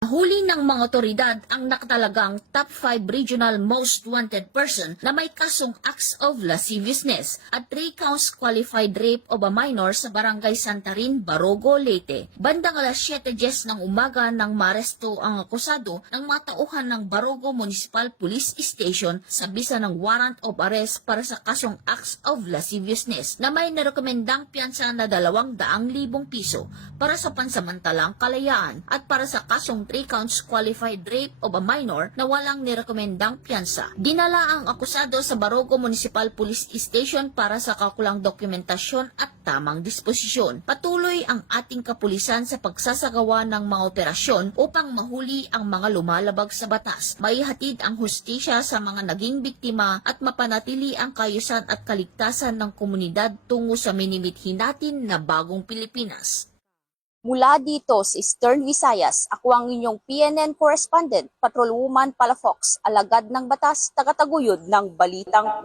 Huli ng mga otoridad ang nakatalagang top 5 regional most wanted person na may kasong acts of lasciviousness at 3 counts qualified rape of a minor sa barangay Santarin, Barogo, Leyte. Bandang alas 7:10 ng umaga nang maresto ang akusado ng mga tauhan ng Barogo Municipal Police Station sa bisa ng warrant of arrest para sa kasong acts of lasciviousness na may narekomendang piyansa na 200,000 piso para sa pansamantalang kalayaan at para sa kasong 3 counts qualified rape of a minor na walang nirekomendang piyansa. Dinala ang akusado sa Barogo Municipal Police Station para sa kakulang dokumentasyon at tamang disposisyon. Patuloy ang ating kapulisan sa pagsasagawa ng mga operasyon upang mahuli ang mga lumalabag sa batas, maihatid ang hustisya sa mga naging biktima at mapanatili ang kaayusan at kaligtasan ng komunidad tungo sa minimithin natin na bagong Pilipinas. Mula dito sa Eastern Visayas, ako ang inyong PNN correspondent, Patrolwoman Palafox, alagad ng batas, tagataguyod ng balitang